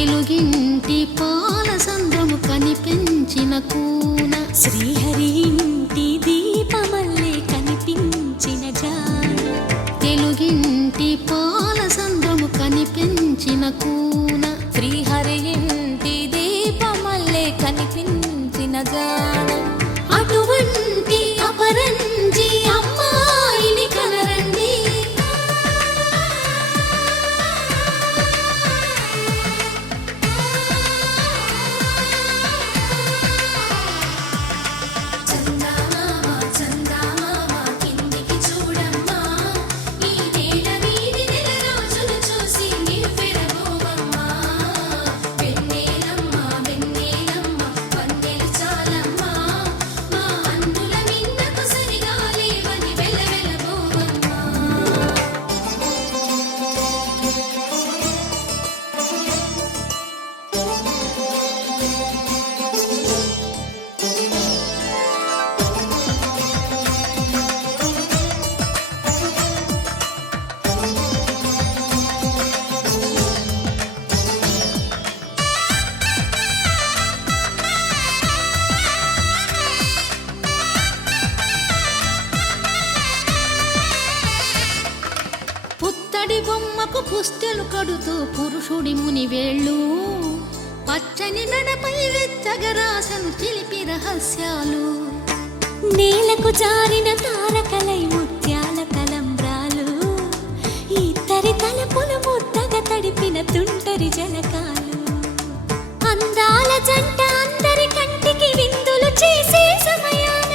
తెలుగింటి పాల సంద్రము కనిపించిన కూన శ్రీహరి ఇంటి దీపమల్లే కనిపించిన జాన తెలుగింటి పాల సంద్రము కనిపించిన కూన శ్రీహరి ఇంటి దీపమల్లే కనిపించిన జాన అటువంటి అపరంజి అమ్మాయిని కనరండి పుత్తడి బొమ్మకు పుస్తెలు కడుతూ పురుషుడి ముని వేళ్ళు పచ్చని నడపై వెచ్చగరాసను చిలిపి రహస్యాలు నేలకు జారిన తారకలై ముత్యాల తలంబ్రాలు ఇద్దరి తలపులు ముద్దగా తడిపిన తుంటరి జలకాలు అందాల జంట అందరి కంటికి విందులు చేసే సమయాన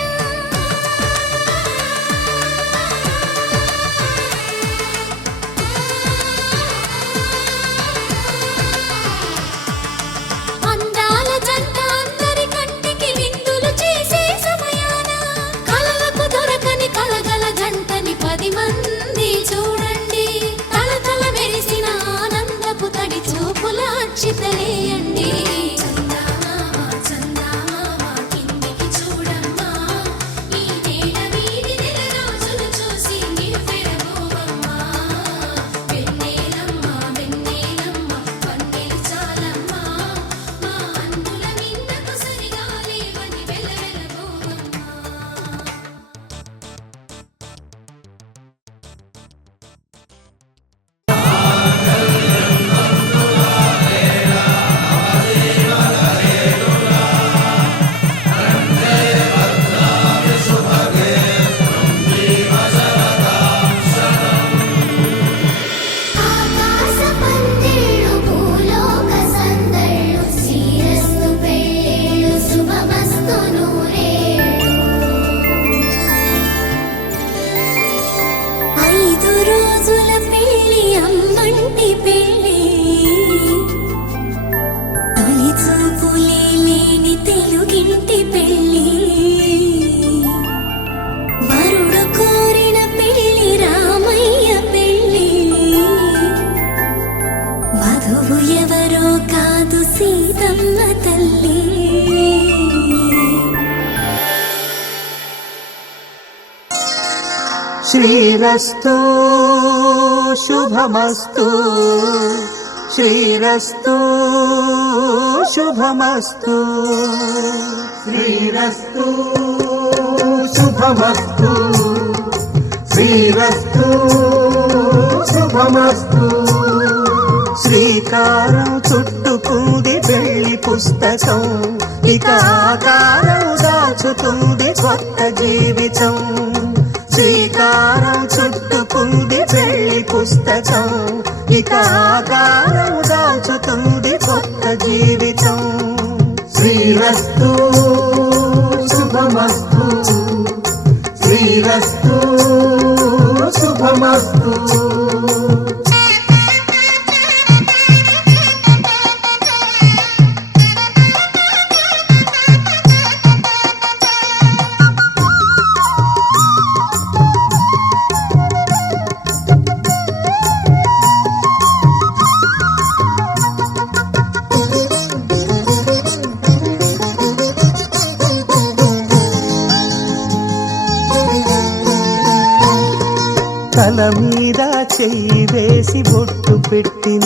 అందాల జంట అందరి కంటికి విందులు చేసే సమయాన కలలకు దొరకని కలగల జంటని 10 మంది చూడండి తలతల మెరిసిన ఆనందపు తడి చూపుల అక్షితలేయండి తెలుగింటి పెళ్ళి వరుడు కోరిన పెళ్ళి రామయ్య పెళ్ళి వధువు ఎవరో కాదు సీతమ్మ తల్లి శ్రీరస్తు శుభమస్తు శ్రీరస్తు శుభమస్తు శ్రీరస్తు శుభమస్తు శ్రీరస్తు శుభమస్తు శ్రీకారం చుట్టుకుంది పెళ్లి పుస్తకం ఇక ఆకారం దాచుతుంది కొత్త జీవితం శ్రీకారం చుట్టుకుంది పెళ్లి పుస్తకం ఇక ఆకారం దాచుతుంది కొత్త జీవితం శ్రీరస్తు శుభమస్తు శ్రీరస్తు శుభమస్తు తల మీద చెయ్యి వేసి బొట్టు పెట్టిన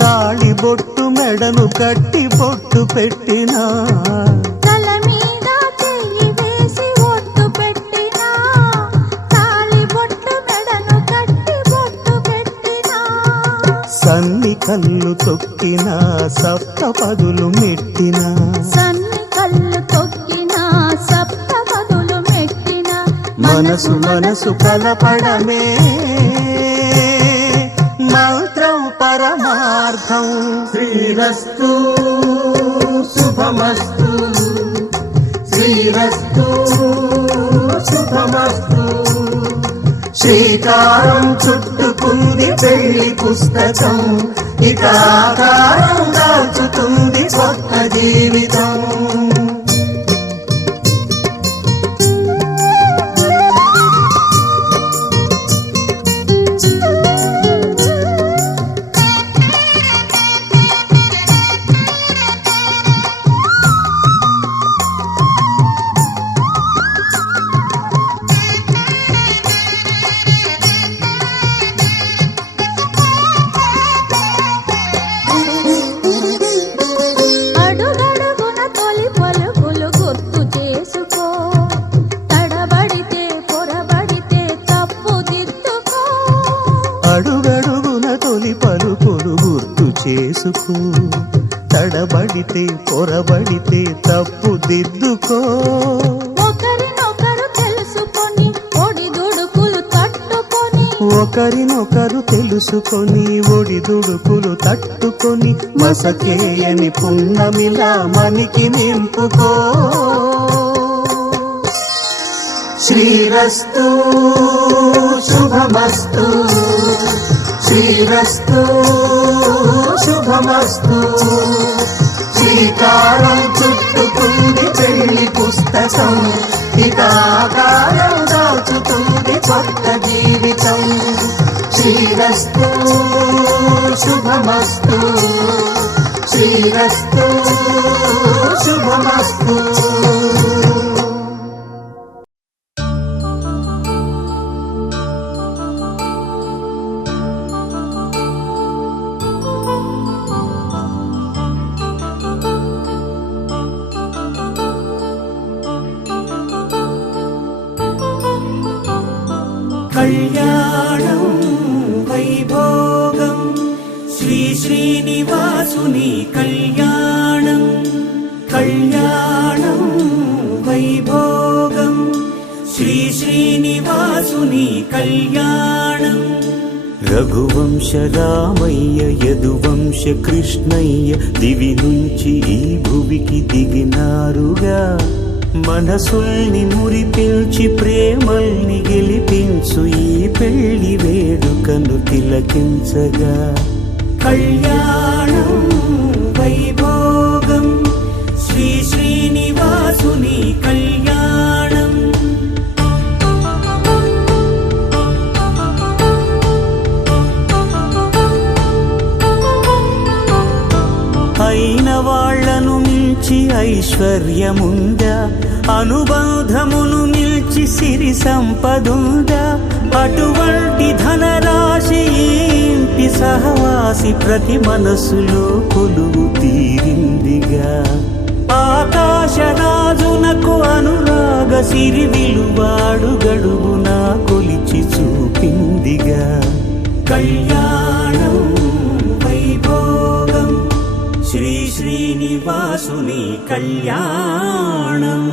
తాళి బొట్టు మెడను కట్టి బొట్టు పెట్టినా తల మీద చెయ్యి వేసి ఒట్టు పెట్టినా తాళి బొట్టు మెడను కట్టి బొట్టు పెట్టినా సన్ని కళ్ళు తొక్కినా సప్తపదులు మెట్టినా సన్ని కళ్ళు తొక్కినా సప్తపదులు మెట్టినా మనసు మనసు కలపడమే మంత్రం పరమార్థం. శ్రీరస్తు శుభమస్తు శ్రీరస్తు శుభమస్తు. శ్రీకారం చుట్టుకుంది పెళ్లి పుస్తకం, ఇక ఆకారం దాచుతుంది కొత్త జీవితం. అడుగడుగున తొలి పలుకులు గుర్తు చేసుకో, తడబడితే పొరబడితే తప్పు దిద్దుకో. అడుగడుగున తొలి పలుకులు గుర్తు చేసుకో, తడబడితే పొరబడితే తప్పు దిద్దుకో. ఒకరినొకరు తెలుసుకొని ఒడిదుడుకులు తట్టుకొని, ఒకరినొకరు తెలుసుకొని ఒడిదుడుకులు తట్టుకొని మసకేయని పున్నమిలా మనికి నింపుకో. శ్రీరస్తు శుభమస్తు శ్రీరస్తు శుభమస్తు. శ్రీకారం చుట్టుకుంది పెళ్లి పుస్తకం, ఇక ఆకారం దాచుతుంది కొత్త జీవితం. శ్రీరస్తు శుభమస్తు శ్రీరస్తు శుభమస్తు. కళ్యాణం వైభోగం శ్రీ శ్రీనివాసుని కళ్యాణం. కళ్యాణం వైభోగం శ్రీ శ్రీనివాసుని కళ్యాణం. రఘువంశ రామయ్య యదువంశ కృష్ణయ్య దివి నుంచి ఈ భువికి దిగినారుగా. మనసుల్ని మురిపించి ప్రేమల్ని గెలిపించు ఈ పెళ్లి వేడుకను తిలకించగా. కళ్యాణం వైభోగం శ్రీ శ్రీనివాసుని కళ్యాణం. అయిన వాళ్లను మించి ఐశ్వర్యముందా, అనుబంధమును నిల్చి సిరి సంపదుందా. అటువంటి ధనరాశి ఇంటి సహవాసి ప్రతి మనసులో కొలువు తీరిందిగా. ఆకాశరాజునకు అనురాగ సిరి విలువాడు గడుగునా కొలిచి చూపిందిగా. కళ్యాణం వైభోగం శ్రీ శ్రీనివాసుని కళ్యాణం.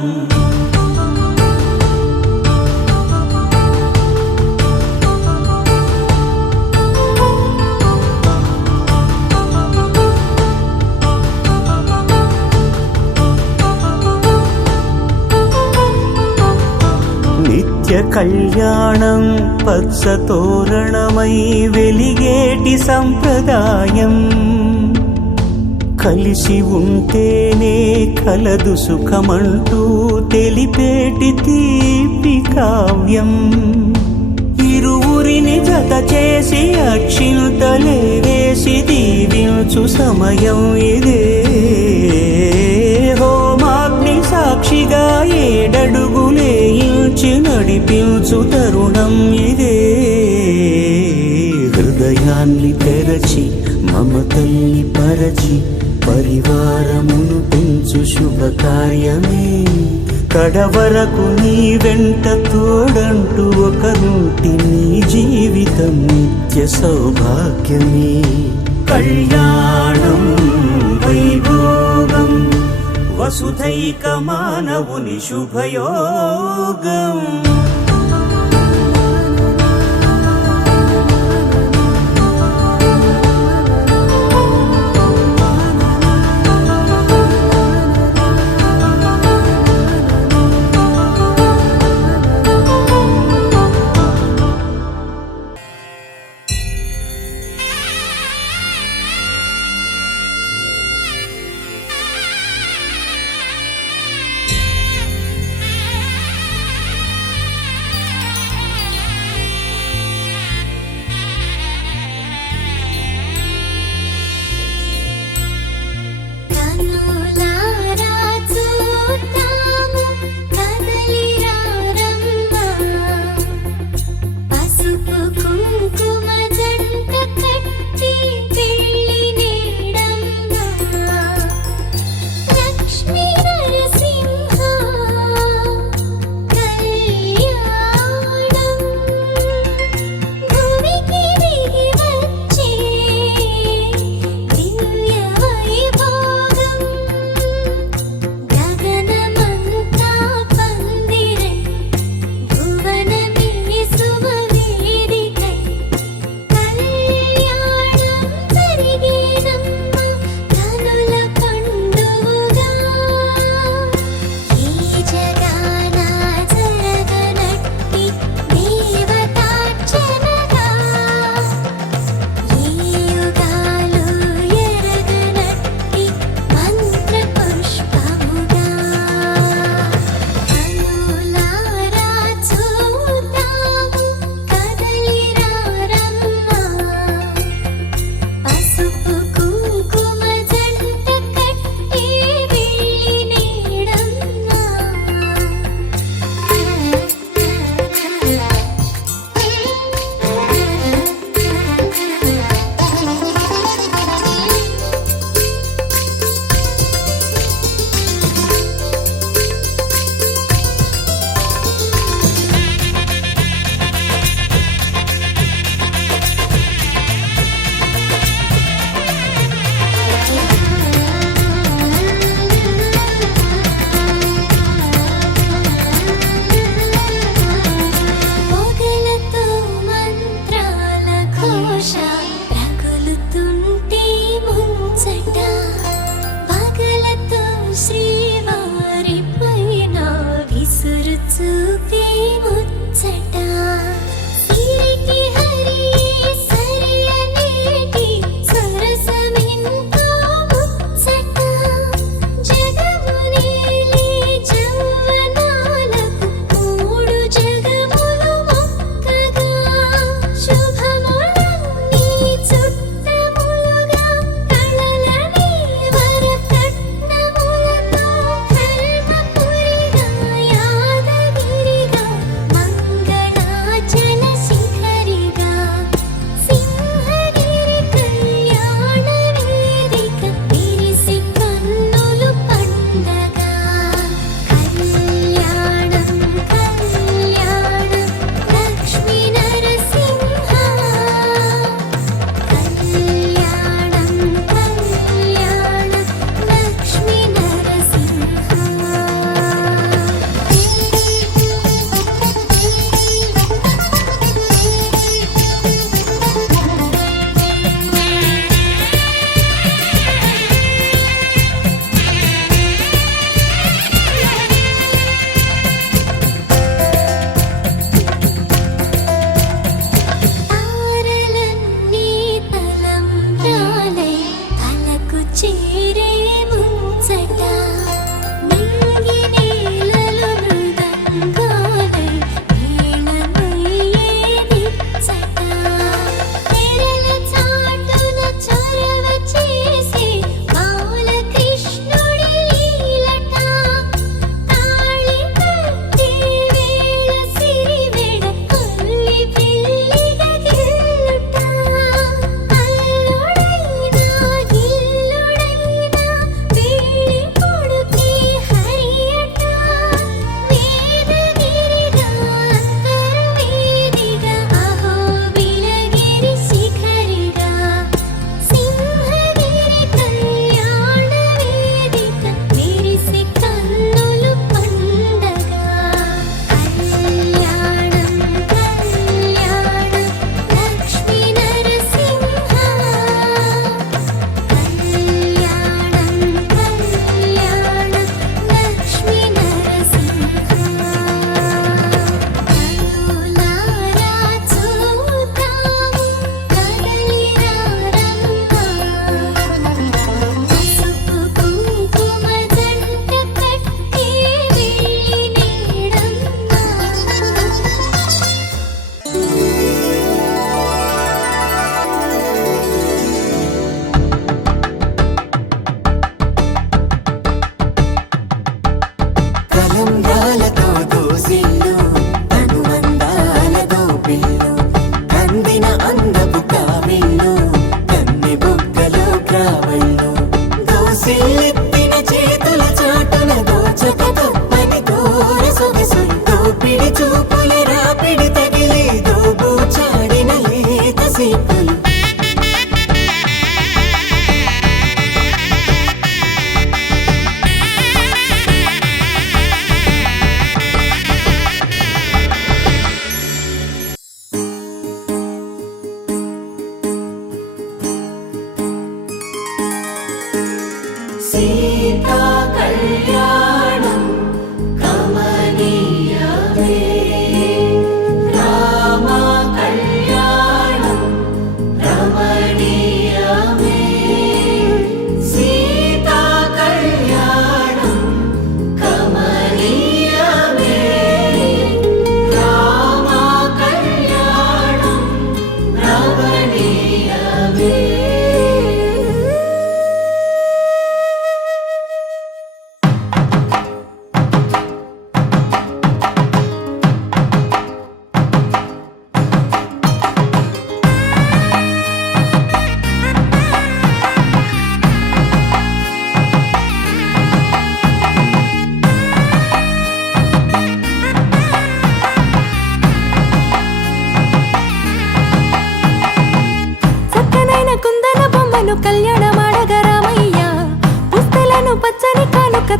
నిత్య కళ్యాణం పచ్చ తోరణమై వెలిగేటి సంప్రదాయం. కలిసి ఉంటేనే కలదు సుఖమంటూ తెలిపేటి తీపి కావ్యం. ఇరువురిని జత చేసి అక్షింతలే వేసి దీవించు సమయం ఇదే. హోమాగ్ని సాక్షిగా ఏడడుగులే ఇంచి నడిపించు తరుణం ఇదే. హృదయ హృదయాన్ని తెరచి మమతల్ని పరచి పరివారమును పెంచు శుభకార్యమే. కడవరకు నీ వెంట తోడంటూ ఒకరుంటి నీ జీవితం నిత్య సౌభాగ్యమే. కళ్యాణం వైభోగం వసుధైక మానవుని శుభయోగం.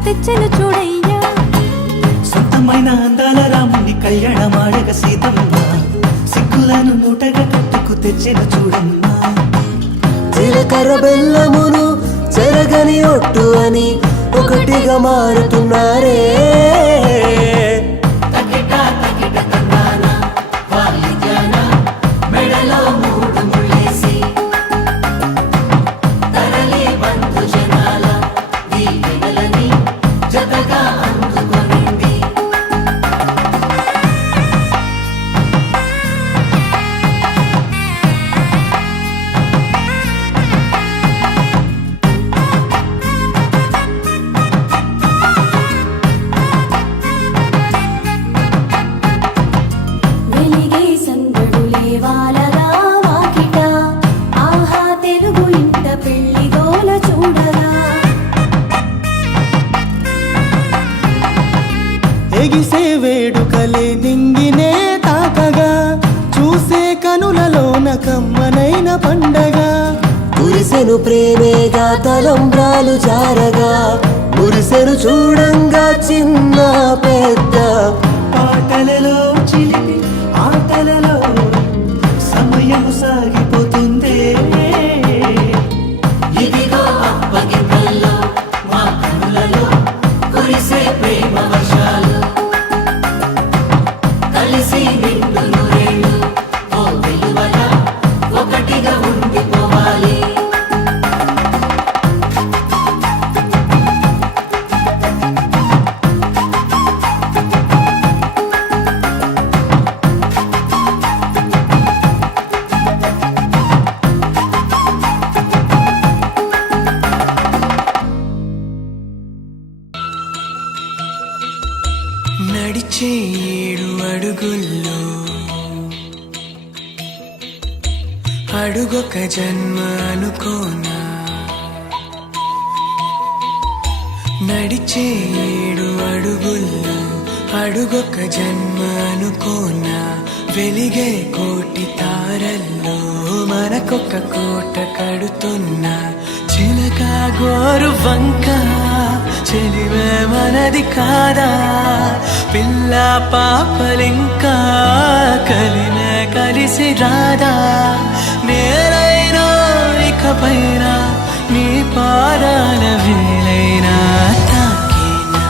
తెచ్చెను చూడయ్యా. సొంతమైన అందాల రాముని కళ్యాణమాడగ సీతమ్మ సిగ్గులను మూటగా కట్టుకు తెచ్చెను చూడమ్మా. జీలకర్ర బెల్లమును చెరగని ఒట్టు అని ఒకటిగా మారుతున్నారే. వెలిగే సందడులే వాలగా వాకిట ఆహా తెలుగు ఇంట పెళ్లి గోల చూడగా ఎగిసే వేడుకలే నింగినే తాకగా చూసే కనులలోన కమ్మనైన పండగ. కురిసెను ప్రేమేగా తలంబ్రాలు జారగా మురిసెను చూడంగా చిన్న పెద్ద. పాటలలో చిలిపి ఆటలలో సమయము సాగిపోతుందే. ఇదిగో అప్పగింతల్లో మా కనులలో కురిసే ప్రేమ వర్షాలు కలిసి నిండు నూరేళ్ళు ఓ వెలువల ఒకటిగా ఉండిపోవాలి. నడిచే 7 అడుగుల్లో అడుగొక జన్మ అనుకోనా. నడిచే 7 అడుగుల్లో అడుగొక జన్మ అనుకోనా. వెలిగే కోటి తారల్లో మనకొక కోట కడుతున్నా. చిలక గోరు వంక చెలివే మనది కాదా. పిల్ల పాపలింకా కలిమే కలిసి రాదా. నేనైనా ఇకపైన నీ పాదాల వేలైనా తాకేనా.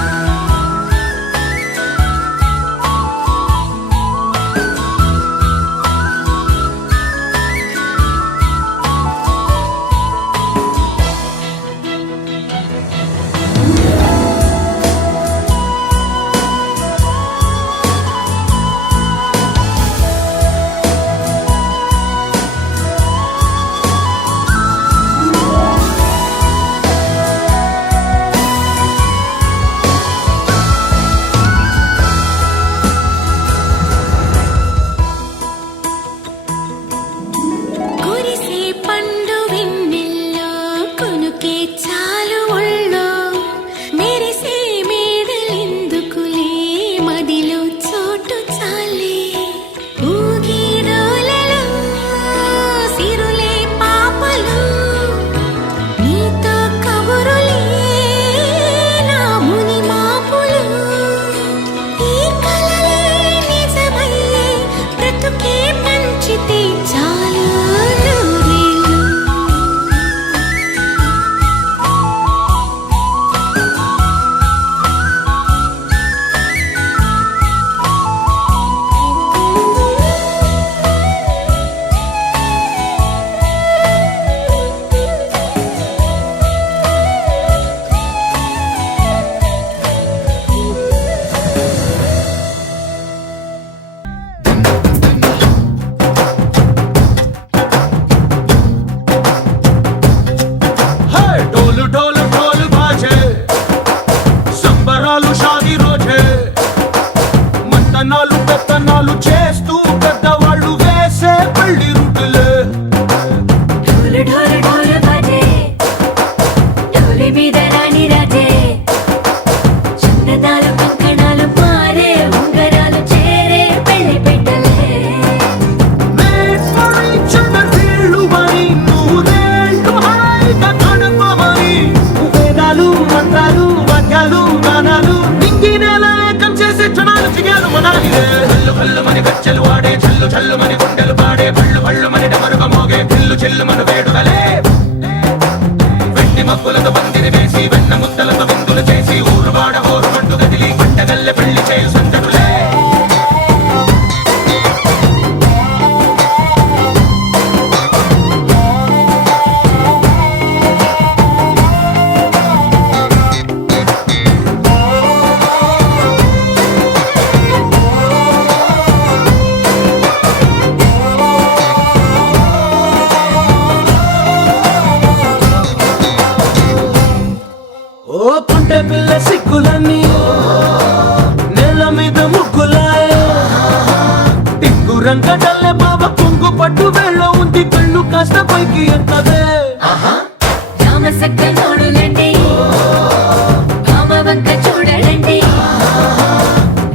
చల్లు మని గుండెలు పాడే పళ్ళు పళ్ళు మని డమరుగ మోగే పిల్లు చెల్లు మన వేడుకలే వెండి మబ్బులతో పందిరి వేసి వెన్న ముద్దలతో విందులు చేసి ఊరువాడ హోరు మంటు గదిలి పంటగల్లె పెళ్లి చేయు సందడులే ఓ పుంటె పిల్ల సిక్కులన్నీ నేల మీద ముగ్గులాయ టింగు రంగడల్లె బాబ కుంగు పట్టు వేళ్ళ ఉంది కళ్ళు కాస్త పైకి ఎత్తదే రామసక్క నోడులండి భామవంక చూడలండి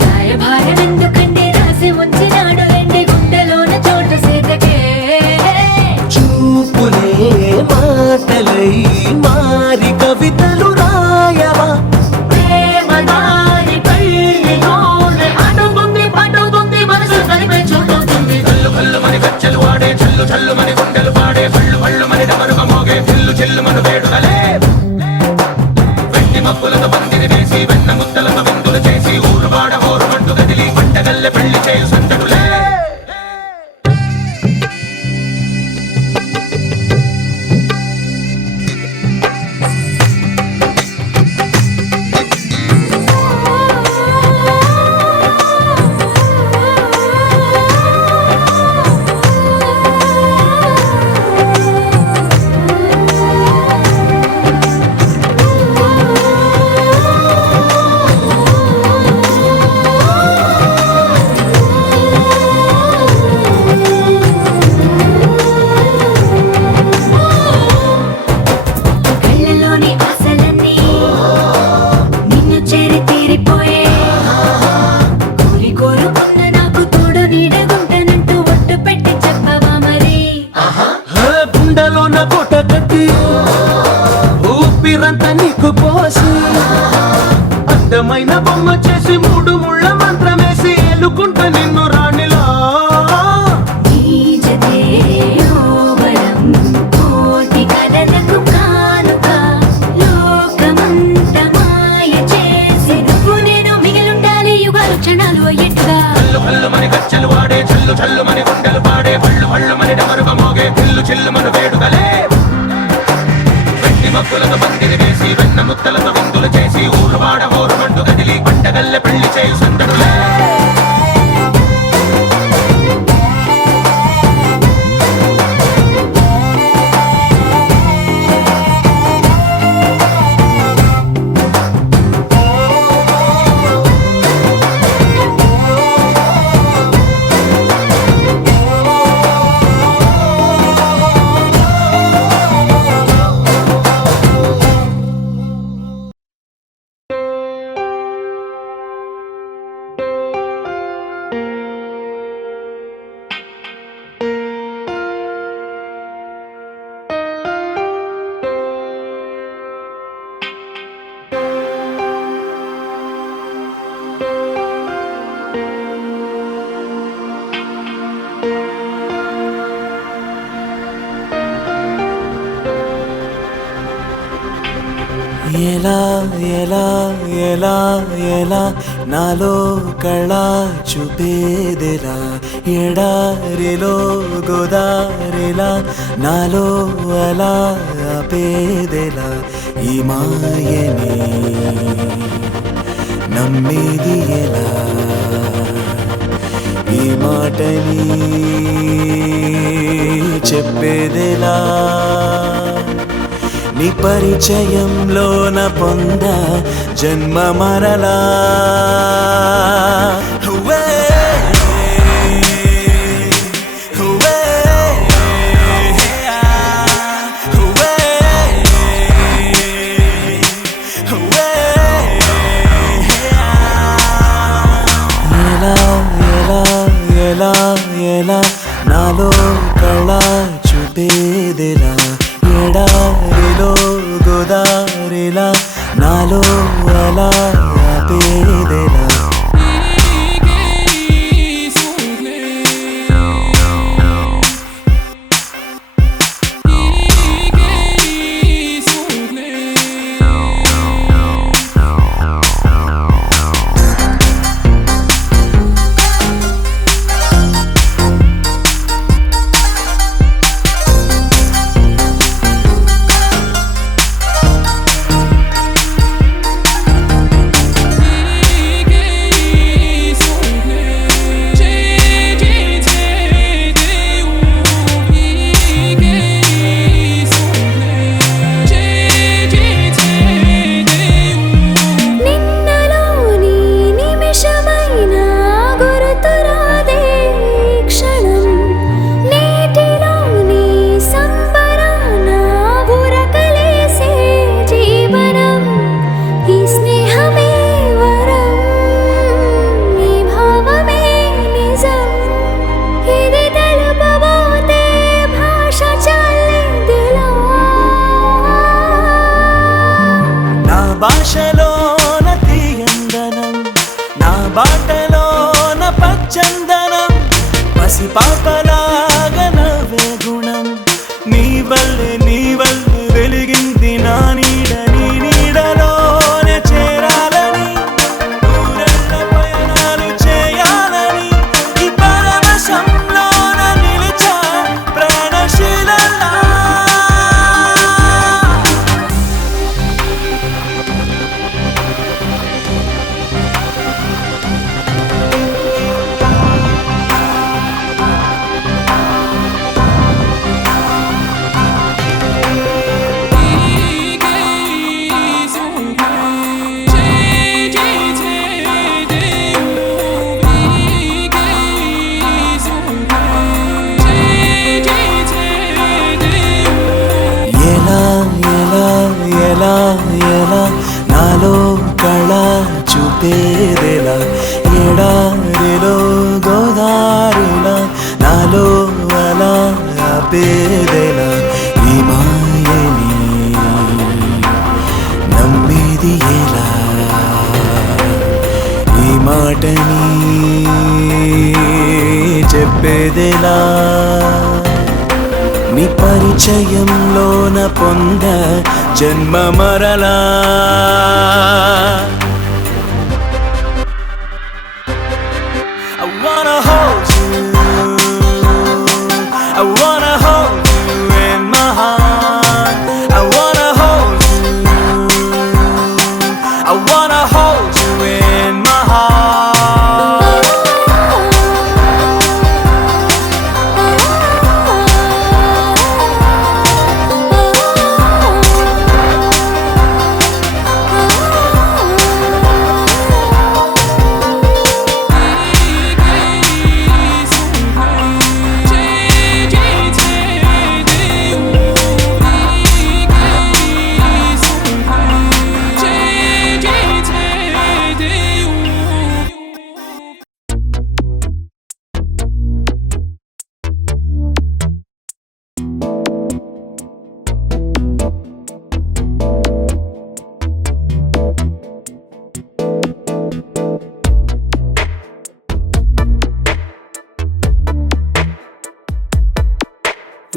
రాయభారం ఎందుకండి రాసి ఉంచినాడు రండి గుండెలోన చోటు సేతకే చూపులే మాటలై మారి కవితలు రాయవా ప్రేమ దారి పెళ్లిలోనే అడుగుంది పడుగుంది మనసు కలిపే చూడుతుంది కల్లు కల్లు మని గజ్జలు వాడే చల్లు చల్లు మని గుండెలు పాడే పళ్ళు పళ్ళు మని డమరుగ మోగే పిల్లు చెల్లు మన వేడుకలే వెండి మబ్బులతో పందిరి వేసి వెన్న ముద్దలతో విందులు చేసి ఊరువాడ హోరు మంటు గదిలి పంటగల్లె పెళ్లి చేయు సందడులే కళ్ళలోని ఆశలన్నీ నిన్ను చేరి తీరిపోయే కోరి కోరుకున్న నాకు తోడు నీడగుంటానంటూ ఒట్టు పెట్టి చెప్పవా మరి గుండెలోన కోట కట్టి ఊపిరంతా నీకు పోసి అందమైన బొమ్మ చేసి మూడు ముళ్ళ మంత్రమేసి ఎలుకుంటా నిన్ను రాణిలా నీజతే యోవరం కోటి కలలకు కానుక లోకమంత మాయ చేసి నువ్వు నేను మిగిలుండాలి యుగాలు క్షణాలు అయ్యేట్టుగా కల్లు కల్లు మని గజ్జలు వాడే చల్లు చల్లు మని గుండెలు పాడే పళ్ళు పళ్ళు మని డమరుగ మోగే పిల్లు చెల్లు మన వేడుకలే వెండి మబ్బులతో పందిరి వేసి వెన్న ముద్దలతో విందులు చేసి ఊరువాడ హోరు మంటు గదిలి పంటగల్లె పెళ్లి చేయు సందడులే ఎలా ఎలా ఎలా ఎలా నాలో కళ చూపేదెలా ఎడారిలో గోదారిలా నాలో అలా ఆపేదెలా ఈ మాయని నమ్మేది ఎలా ఈ మాటని చెప్పేదెలా నీ పరిచయంలోన పొంద జన్మ మరలా హువే, హువే, హువే, హువే. ఎలా ఎలా ఎలా ఎలా నాలో కళ చూపేదెలా ఎడారిలో గోదారిలా నాలో అలా ఆపేదెలా పసి పాపలాగా నవ్వే గుణం నీ వల్లే వెలిగింది నా నీడ నీ నీడలోనే చేరాలని ఊరెళ్ళ పయనాలు చేయాలని ఈ పరవశంలోన నిలిచా ప్రాణశీలలా ఎలా నాలో కళ చూపేదెలా ఎడారిలో గోదారిలా నాలో అలా ఆపేదెలా ఈ మాయని నమ్మేది ఎలా ఈ మాటని చెప్పేదెలా నీ పరిచయంలోన పొంద జన్మ మరలా I wanna hold you I wanna hold you in my heart I wanna hold you I wanna hold you in my heart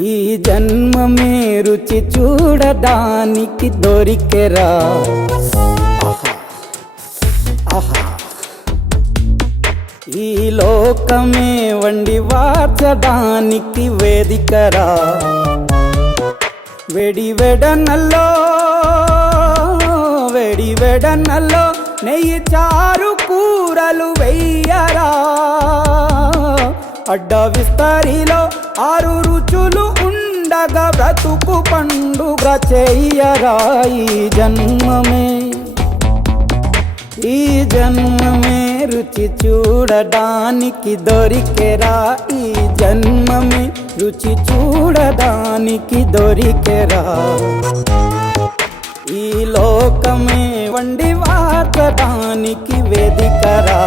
ఈ జన్మమే రుచి చూడడానికి దొరికెరా ఈ లోకమే వండి వార్చడానికి వేదికరా వెడి వెడనల్లో నెయ్యి చారు కూరలు వెయ్యరా అడ్డ విస్తరిలో 6 రుచులు ఉండగా బ్రతుకు పండుగ చెయ్యరా ఈ జన్మమే రుచి చూడడానికి దొరికెరా ఈ జన్మమే రుచి చూడడానికి దొరికెరా ఈ లోకమే వండి వార్చడానికి వేదికరా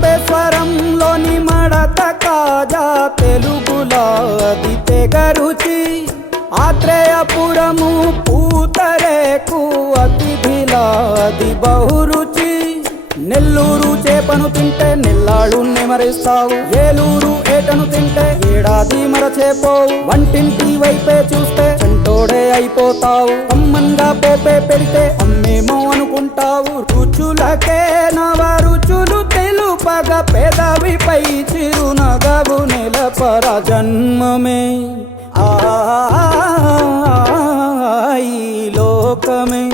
తాపేశ్వరంలోని మడత కాజా తెలుగులో అది తెగ రుచి ఆత్రేయపురము పూతరేకు అతిథిలా అది బహురుచి నెల్లూరు చేపను తింటే నెల్లాళ్ళు నెమరిస్తావు ఏలూరు ఏటను తింటే ఏడాది మరచేపోవు వంటింటి వైపే చూస్తే చెంటోడే అయిపోతావు అమ్మంగా పోపే పెడితే అమ్మేమో అనుకుంటావు రుచులకే నవ రుచులు తెలుపగ పెదవిపై చిరునగవు నెలపర జన్మమే ఈ లోకమే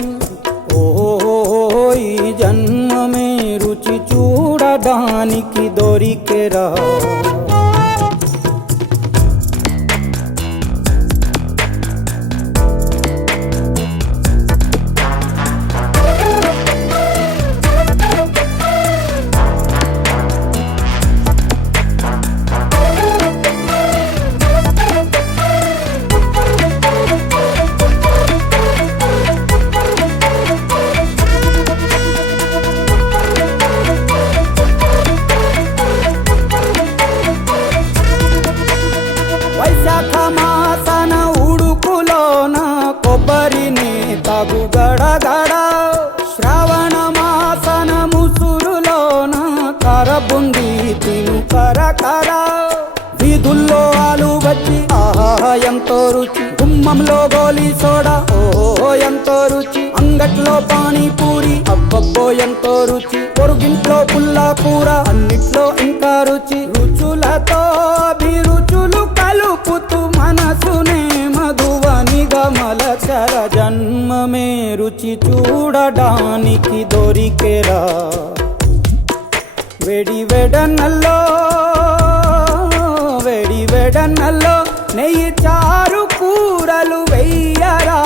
ఈ జన్మమే రుచి చూడడానికి దొరికెరా ఎంతో రుచి గుమ్మంలో గోలీ సోడా ఓ ఎంతో రుచి అంగట్లో పానీపూరి అబ్బబ్బో ఎంతో రుచి పొరుగింట్లో పుల్లా కూర అన్నిట్లో ఇంకా రుచి రుచులతో అభిరుచులు కలుపుతూ మనసునే మధువనిగా మలచర జన్మమే రుచి చూడడానికి దొరికెరా వేడి వేడన్నల్లో నెయ్యి చారు కూరలు వెయ్యరా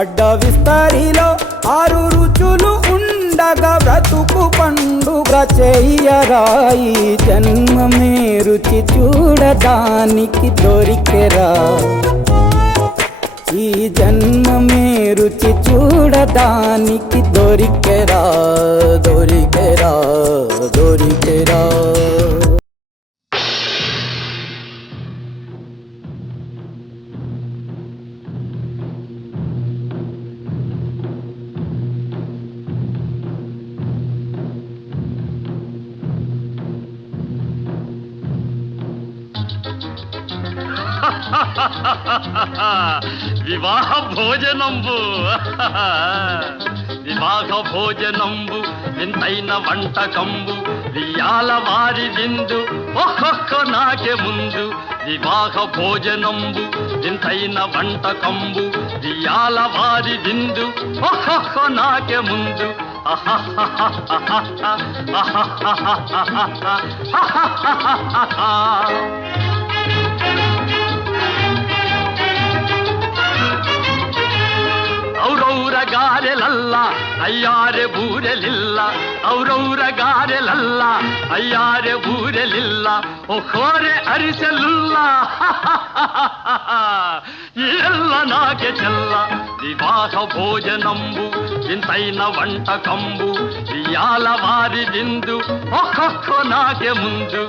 అడ్డ విస్తరిలో 6 రుచులు ఉండగా బ్రతుకు పండుగ చెయ్యరా ఈ జన్మమే రుచి చూడడానికి దొరికెరా ఈ జన్మమే రుచి చూడడానికి దొరికెరా దొరికెరా దొరికెరా వివాహ భోజనంబు వివాహ భోజనంబు వింతైన వంటకంబు వియాల వారి విందు ఒక్కొక్క నాకే ముందు వివాహ భోజనంబు వింతైన వంటకంబు వియాల వారి విందు ఒక్కొక్క నాకే ముందు ಔರೌರ ಗಾರೆಲಲ್ಲ ಅಯ್ಯಾರೆ ಬೂರೆಲಿಲ್ಲ ಔರೌರ ಗಾರೆಲಲ್ಲ ಅಯ್ಯಾರೆ ಬೂರೆಲಿಲ್ಲ ಒಕ್ಕೋರೆ ಅರಿಸಲಿಲ್ಲ ಎಲ್ಲ ನಾಗೆ ಚೆಲ್ಲ ವಿವಾಹ ಭೋಜನಂಬು ಇಂತೈನ వంటకంబు వియాల వారి విందు ఒక్కొక్క నాకే ముందు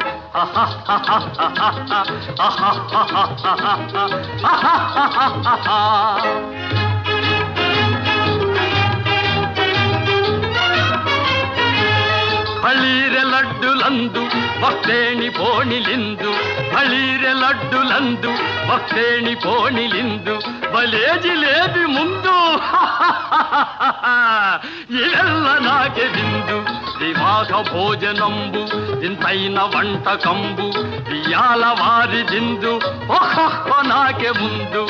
ಬಳೀರೆ ಲಡ್ಡುಲಂದು ಭಕ್ತೇಣಿ ಪೋಣಿಲಿಂದು ಬಳೀರೆ ಲಡ್ಡುಲಂದು ಭಕ್ತೇಣಿ ಪೋಣಿಲಿಂದು ಬಲೇಜಿ ಲೇಬಿ ಮುಂದು ಇವೆಲ್ಲ ನಾಗೆ ಬಿಂದು ವಿವಾಹ ಭೋಜನಂಬು ಇಂತೈನ వంటకంబు వియాల వారి విందు ఒక్కొక్క నాకే ముందు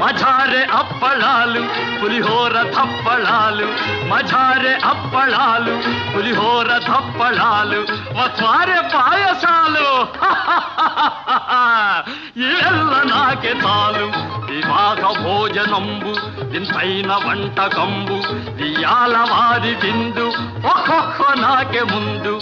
మజారే అప్పళాలు పులిహోర తప్పళాలు మజారే అప్పళాలు పులిహోర తప్పళాలు వస్వారే పాయసాలు ఇవెల్ల నాకే చాలు వివాహ భోజనంబు ఇంతైన వంటకంబు వియాల వారి విందు ఒక్కొక్క నాకే ముందు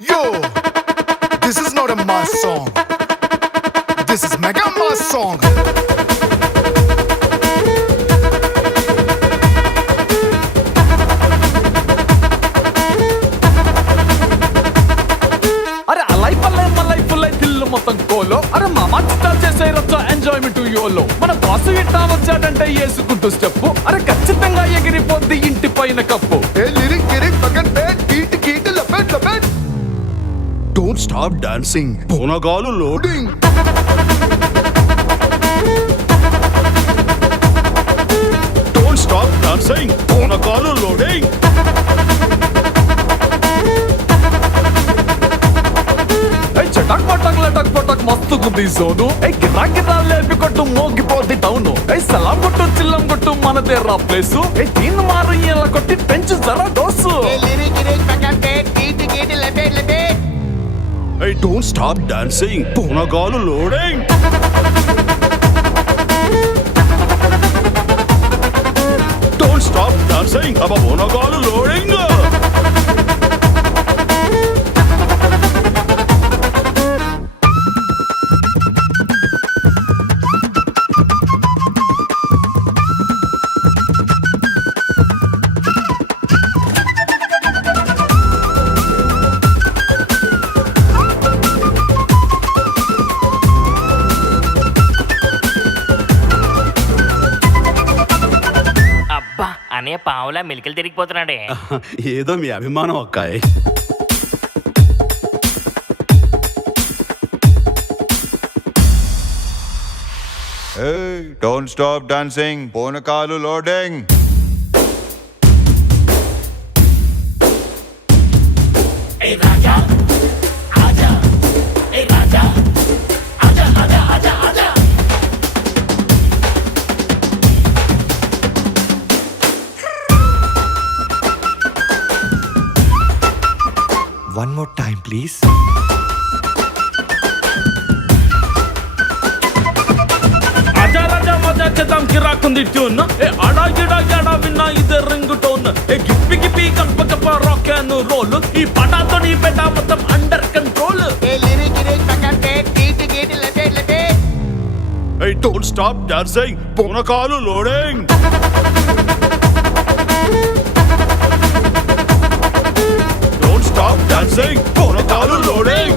Yo, this is not a mass song. This is mega mass song. అరే అలై పల్లై మల్లై పుల్లై దిల్లు మొత్తం కోలో అరే మామా చిట్టా చేసే రచ్చ ఎంజాయ్మెంట్ యోలో మన బాసు ఇట్టా వచ్చాడంటే వేసుకుంటూ స్టెప్ అరే ఖచ్చితంగా ఎగిరిపోద్ది ఇంటి పైన cup Hey, lyric, lyric, fucking bad. Eat, eat, lapet, lapet. Don't stop dancing. Bonagalu loading. Don't stop dancing. Bonagalu loading. చటాక్ పటాక్ లటాక్ పటాక్ మస్తు గుద్ది జోను గిరా గిరా లేపి కొట్టు మోగిపోద్ది టౌను సలాం కొట్టు చిల్లం కొట్టు మనదే రా ప్లేసు దీన్ని మారు ఇలా కొట్టి పెంచు జరా dose Hey, don't stop dancing. Bonagalu loading. Don't stop dancing. Abba Bonagalu loading. అనే పావులా మెలికలు తిరిగిపోతున్నాడే. ఏదో మీ అభిమానం అక్కాయ్. Don't stop dancing. పూనకాలు loading. One more time, please. ఆజా రాజా మజా చేద్దాం కిరాకుంది ట్యూన్. ఏ అడా గిడా గడా విన్నా ఇదే రింగ్ టోన్. ఏ గిప్పి గిప్పి కప్ప కప్ప రాక్ అండ్ రోల్. ఈ పటాతో నీ పెట్ట మొత్తం under control. Hey, don't stop dancing. పూనకాలు లోడింగ్. Don't stop dancing. పూనకాలు loading.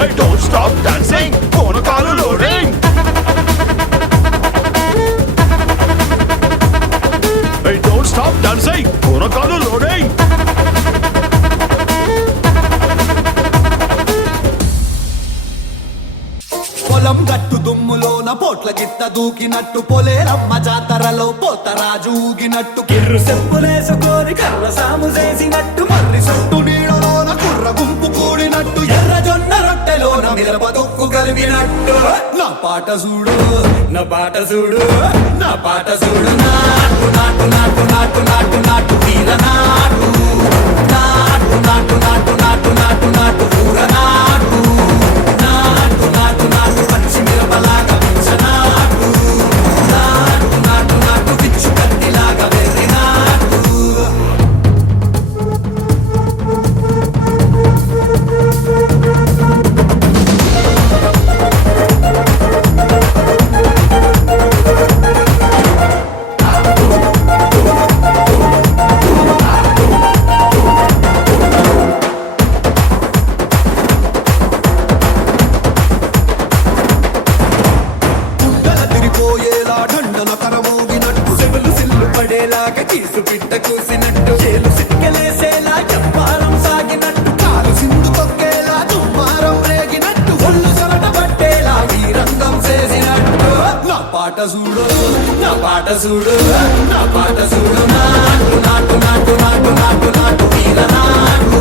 Hey, don't stop dancing. పూనకాలు loading. Hey, don't stop dancing. పూనకాలు లోడింగ్. పొలం గట్టు దుమ్ములోన పోట్ల గిట్ట దూకినట్టు పొలేరమ్మ జాతరలో పోతరాజు ఊగినట్టు కిర్రు చెప్పులేసుకొని కర్ర సాము చేసినట్టు మర్రి సొట్టు నీడలోన కుర్ర గుంపు కూడినట్టు ఎర్ర జొన్న రొట్టెలోన మిరప దొక్కు కలిపినట్టు నా పాట చూడు నా పాట చూడు నా పాట చూడు నాటు నాటు నాటు నాటు నాటు నాటు తీర నాటు నాటు నాటు నాటు నాటు నాటు నాటు ఊర నాటు నాటు నాటు నాటు పచ్చి మిరపలాగా పిచ్చనాటు నాటు నాటు నాటు పిచ్చు కత్తిలాగా వెర్రి నాటు తిరిపోయేలా ఢండన కరమోగినట్టు సెవెలు సిల్లు పడేలాగా కీసు పిట్ట కూసినట్టు చేలు సిక్కలేసేలా చెప్పారం సాగినట్టు కాలు సింధు తొక్కేలా దుమ్మారం రేగినట్టు ఒళ్ళు సొరట పట్టేలా ఈ రంగం చేసినట్టు నా పాట చూడు నా పాట చూడు నా పాట చూడు నాటు నాటు నాటు నాటు నాటు నాటు వీర నాటు